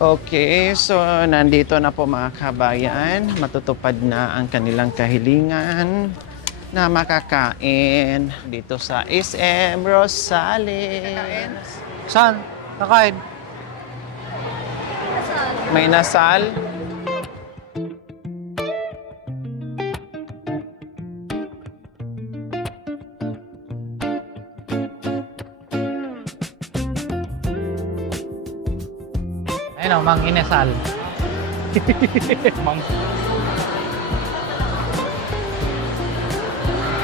Okay, so nandito na po mga kabayan. Matutupad na ang kanilang kahilingan na makakain dito sa SM Rosales. Saan? Nakain? May nasal? Ayun o, Mang Inesal. Mang.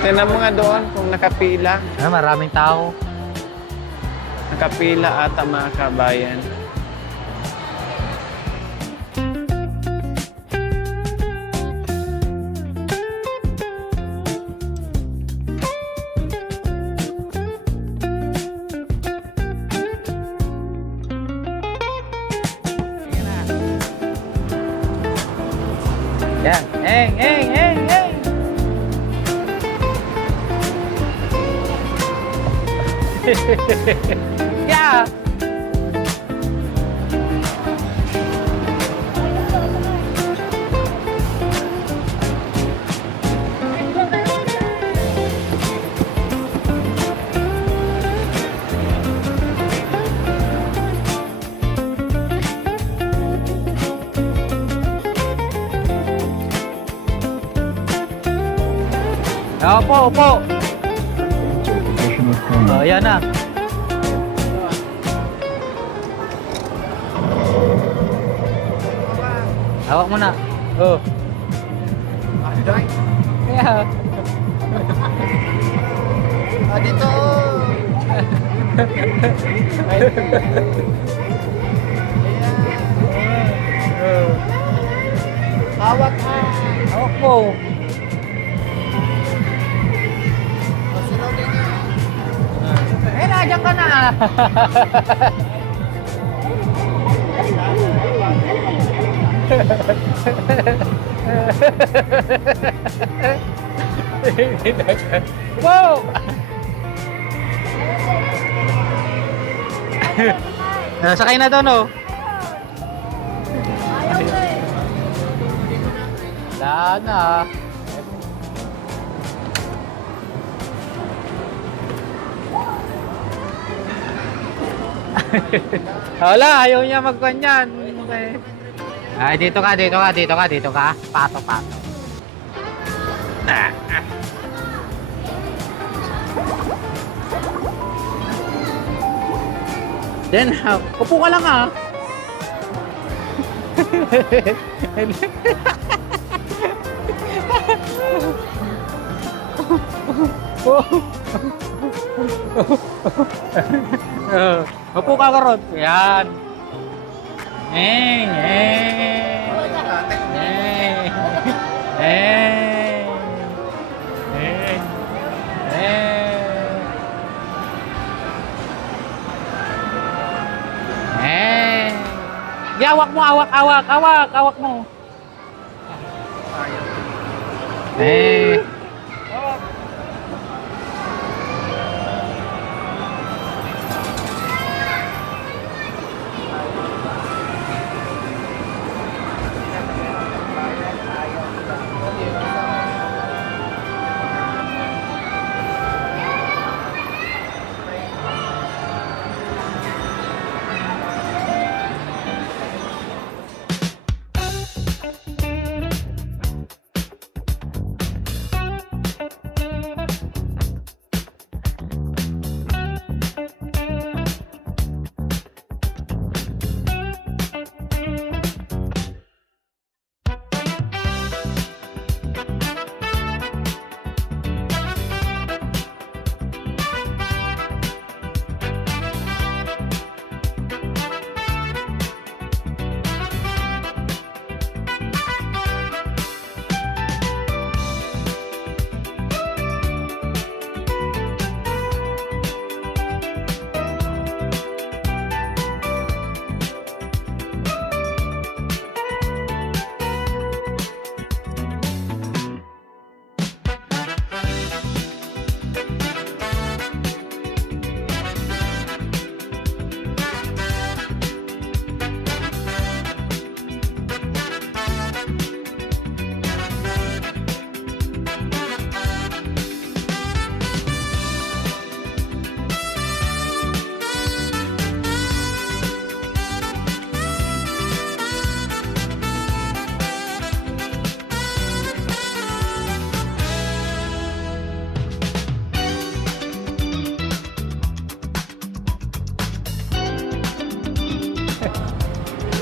Tingnan mo nga doon kung nakapila. Maraming tao. Nakapila ata mga kabayan. Yan. Eng, eng, eng, eng. Yeah. Opo, opo. Oh, yan na. Hawak mo na. Oh. Yeah. Dito! Hawak ka! Hawak mo. Nandiyan ka na. Wow! Sakay na doon, oh. Wala na. Wala, ayaw niya magkanyan. Okay. Ay, dito ka. Pato. Then, upo ka lang ah. Upo ka karon. Yan. Awak mo, awak mo.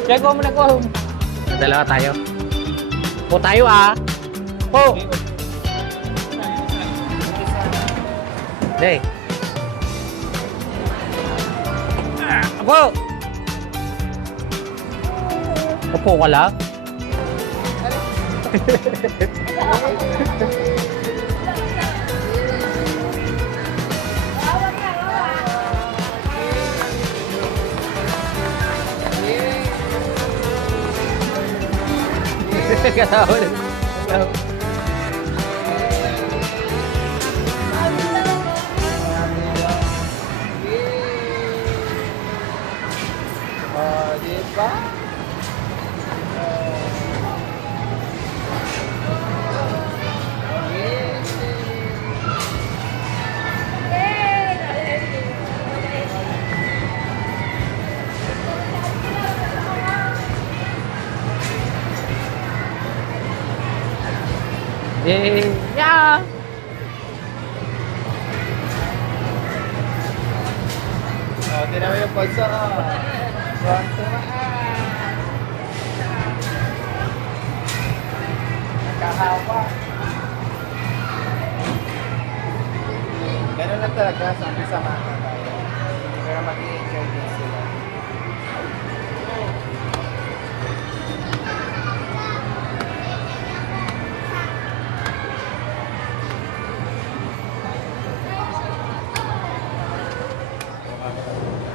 Check mo muna ko. Dalawa tayo. Po tayo ah. Po. Hey. Apo. Upo ka lang. Katawa na. Diba? Yeah. Tinan mo yung pulsa ka. Nakahawa. Ganun lang talaga, sama tayo. Pero mag-i-enjoy din sila.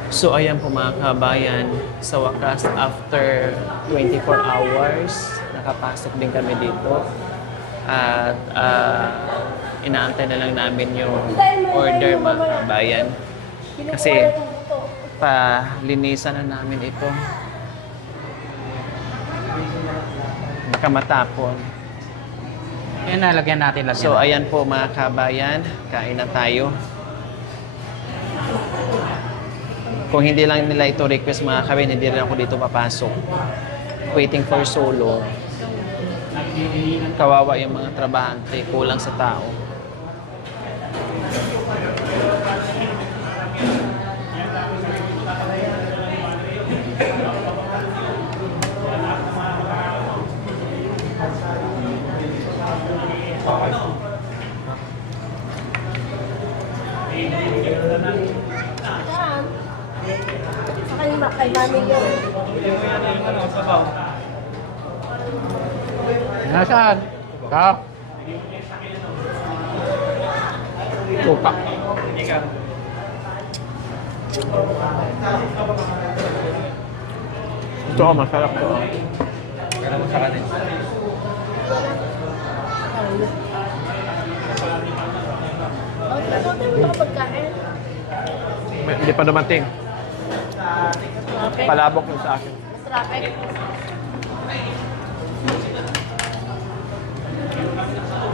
So ayan po mga kabayan, sa wakas after 24 hours, nakapasok din kami dito. At inaantay na lang namin yung order mga kabayan. Kasi palinisan na namin ito. Baka matapon. Yan na, lagyan natin. So ayan po mga kabayan, kain na tayo. Kung hindi lang nila ito request mga kabayan, hindi rin ako dito papasok. Waiting for solo. Kawawa yung mga trabahante, kulang sa tao. Kay mami yun. Nasaan? Ka? Tupak. Ito ako, masarap to. Kaya mo sa kanin. Ano ba pagkain? Hindi pa dumating. Okay. Palabok yung sa akin. Traffic.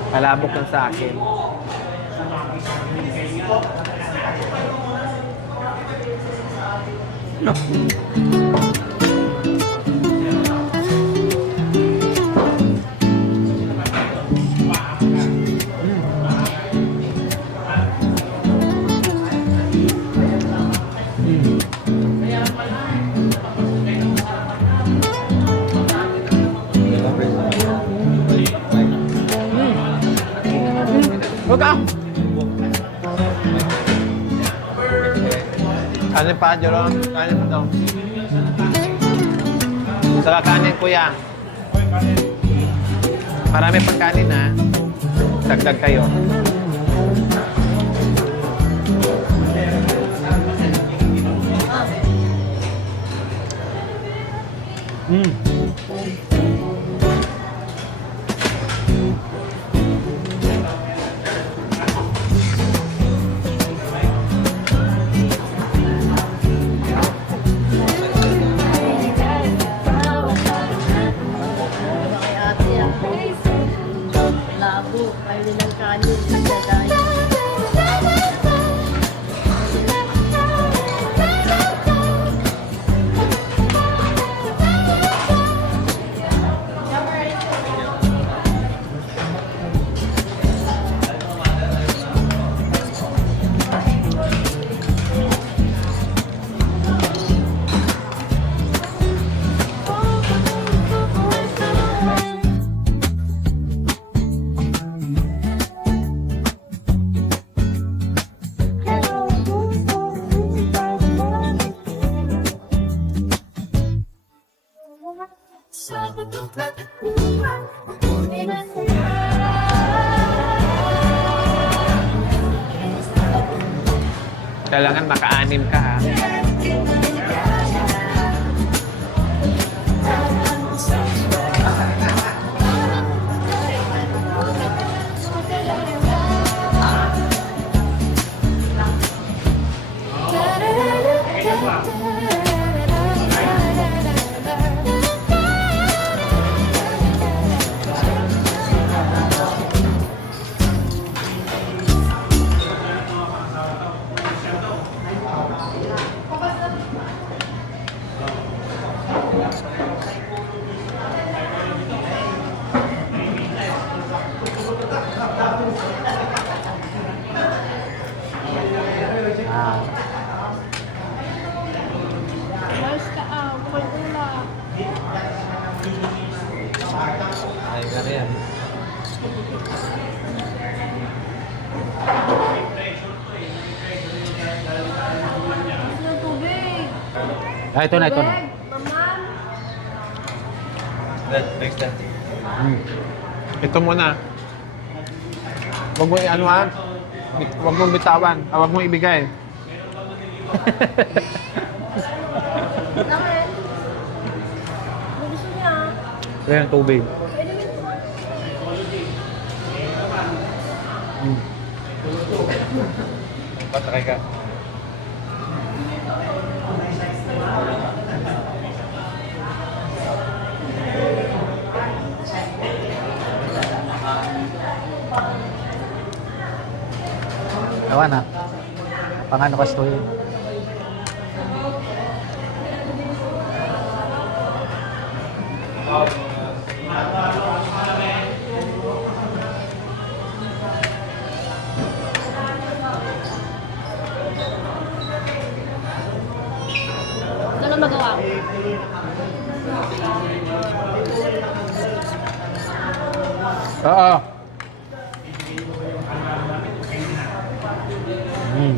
Palabok yung sa akin. Huwag ka! Kanin pa, Jero. Kanin pa to. Saka kanin, kuya. Marami pang kanin, ha? Dagdag kayo. Kay ate ako. Labo. Kayo nilang kanin. Dadaya. Kailangan maka-anim ka ha. Ah, Mas ka, bukod ula. ay ka rin. Mas ng tubig. Ah, ito na, ito na. Tubig, Maman. Ito muna. Huwag mo i-ano ha. Huwag mong bitawan. Huwag mong ibigay. Bakit? Ano gusto niya? Ito yung tubig. Pwede mo ito. Patry ka. Tawa na. Pangano ka story? Ano na magawa ko? Oo. Mm.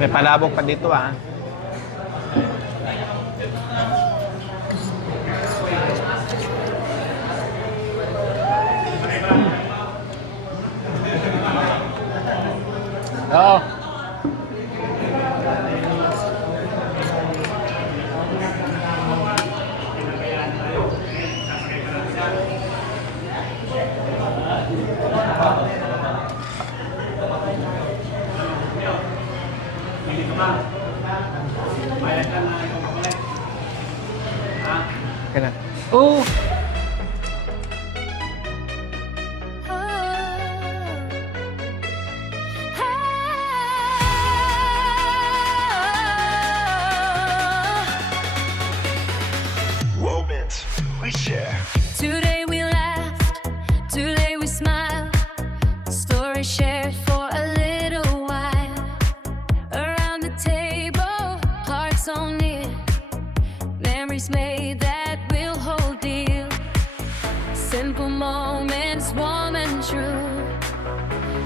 May palabok pa dito ah. Oo. Kaya na. Oh! Moments we share. Today we laughed, today we smiled. Story shared for a little while. Around the table, hearts on near. Memories made that we'll hold dear. Simple moments, warm and true.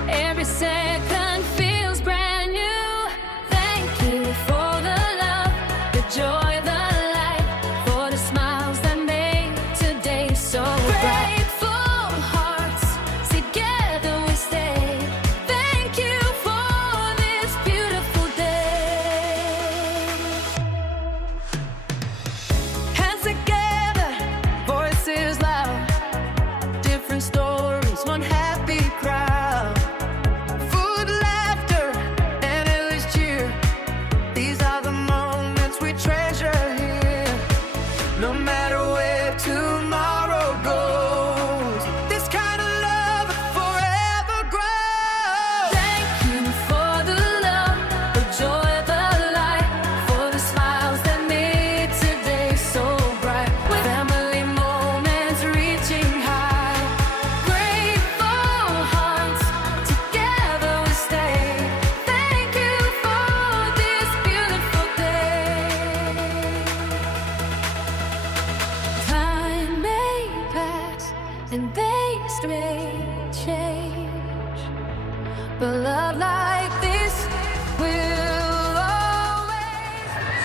Every second feels brand new. Thank you for the love, the joy, the light, for the smiles that made today so bright. Grateful hearts, together we stay. Thank you for this beautiful day. Hands together, voices loud, different stories, one happy crowd. Full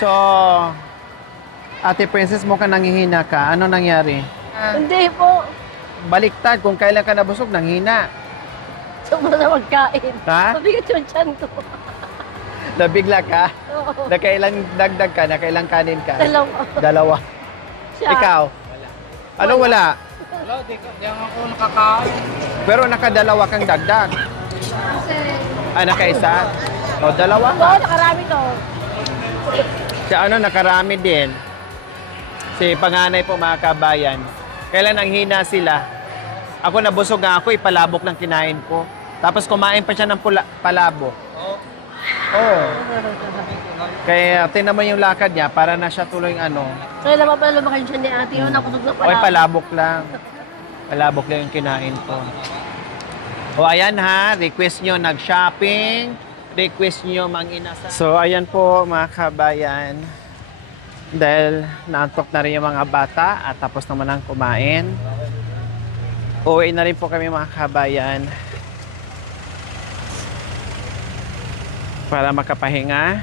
So, Ate Princess, mukhang nanghihina ka. Ano nangyari? Hindi po. Baliktad, kung kailan ka nabusog, nanghina. Sobra na magkain. Ha? Mabigat yung tiyan ko. Nabigla ka? Oo. Nakailang dagdag ka? Nakailang kanin ka? Dalawa. Dalawa. Siya. Ikaw? Ano wala? Wala, di ako nakakain. Pero nakadalawa kang dagdag. Nakaisa? O, dalawa ka. Oo, nakarami to. Si ano, nakarami din. Si panganay po, mga kabayan. Kailan ang hina sila? Ako nabusog nga ako, ipalabok lang kinain ko. Tapos kumain pa siya ng palabok. Oo. Kaya tinan mo yung lakad niya, para na siya tuloy ano. Kaya naman pala lumaki siya ni ate yun. Nakusog na Oy, pala. palabok lang. Palabok lang yung kinain ko. O ayan ha, request nyo nag-shopping. Request nyo mang-inasal. So ayan po mga kabayan. Dahil naantok na rin yung mga bata at tapos naman ang kumain. Uwi na rin po kami mga kabayan. Para makapahinga.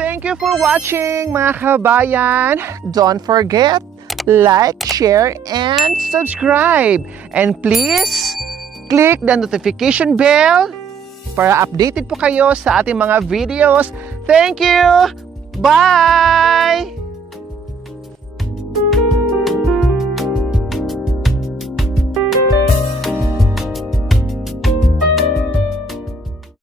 Thank you for watching mga kabayan. Don't forget, like, share, and subscribe. And please, click the notification bell para updated po kayo sa ating mga videos. Thank you! Bye!